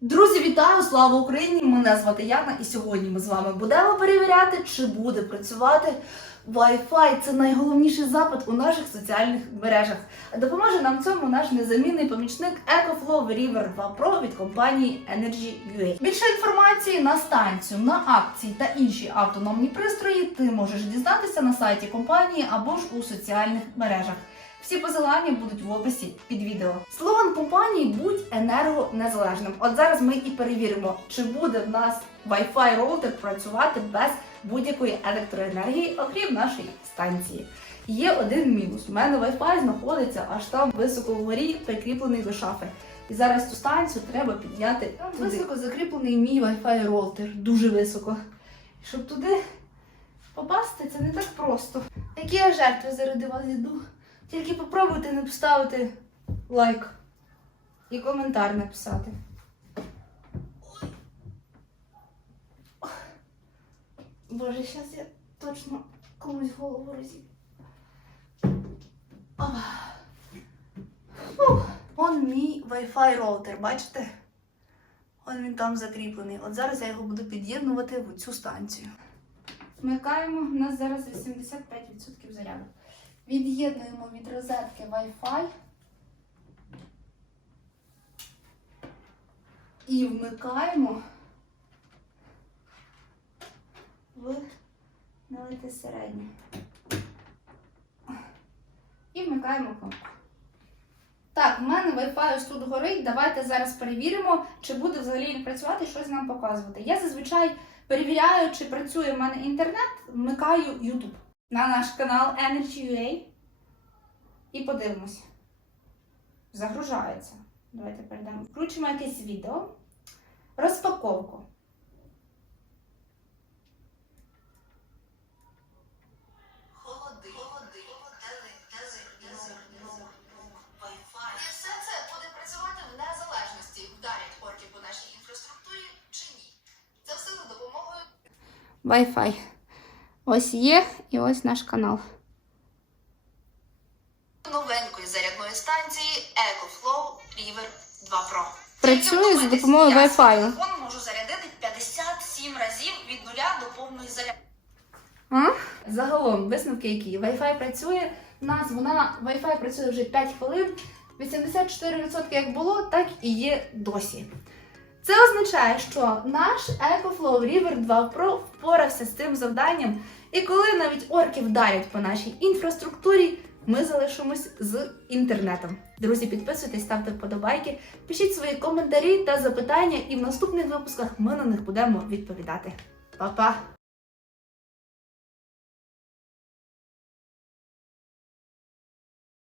Друзі, вітаю! Слава Україні! Мене звати Яна, і сьогодні ми з вами будемо перевіряти, чи буде працювати Wi-Fi. Це найголовніший запит у наших соціальних мережах. Допоможе нам цьому наш незамінний помічник EcoFlow River 2 Pro від компанії Energy UA. Більше інформації на станцію, на акції та інші автономні пристрої ти можеш дізнатися на сайті компанії або ж у соціальних мережах. Всі посилання будуть в описі під відео. Слоган компанії будь енергонезалежним. От зараз ми і перевіримо, чи буде в нас Wi-Fi роутер працювати без будь-якої електроенергії, окрім нашої станції. Є один мінус. У мене Wi-Fi знаходиться аж там високо вгорі, прикріплений до шафи. І зараз цю станцію треба підняти. Там високо закріплений мій Wi-Fi роутер, дуже високо. Щоб туди попасти, це не так просто. Які я жертви заради вас йду? Тільки попробуйте не поставити лайк і коментар написати. Боже, зараз я точно комусь голову розіб'ю. Он мій Wi-Fi роутер, бачите? Он він там закріплений. От зараз я його буду під'єднувати в цю станцію. Вмикаємо, у нас зараз 85% заряду. Від'єднуємо від розетки Wi-Fi і вмикаємо в налити середнє. І вмикаємо кнопку. Так, в мене Wi-Fi ось тут горить. Давайте зараз перевіримо, чи буде взагалі він працювати і щось нам показувати. Я зазвичай перевіряю, чи працює в мене інтернет, вмикаю YouTube на наш канал Energy.ua і подивимося. Загружається. Давайте перейдемо. Включимо якесь відео. Розпаковку. Wi-Fi. Ось є і ось наш канал. новенької зарядної станції EcoFlow River 2 Pro. Працює за допомогою Wi-Fi. телефон можу зарядити 57 разів від нуля до повної зарядки. А? Загалом, висновки які? Wi-Fi працює. У нас вона Wi-Fi працює вже 5 хвилин. 84% як було, так і є досі. Це означає, що наш EcoFlow River 2 Pro впорався з цим завданням. І коли навіть орки вдарять по нашій інфраструктурі, ми залишимось з інтернетом. Друзі, підписуйтесь, ставте вподобайки, пишіть свої коментарі та запитання, і в наступних випусках ми на них будемо відповідати. Па-па!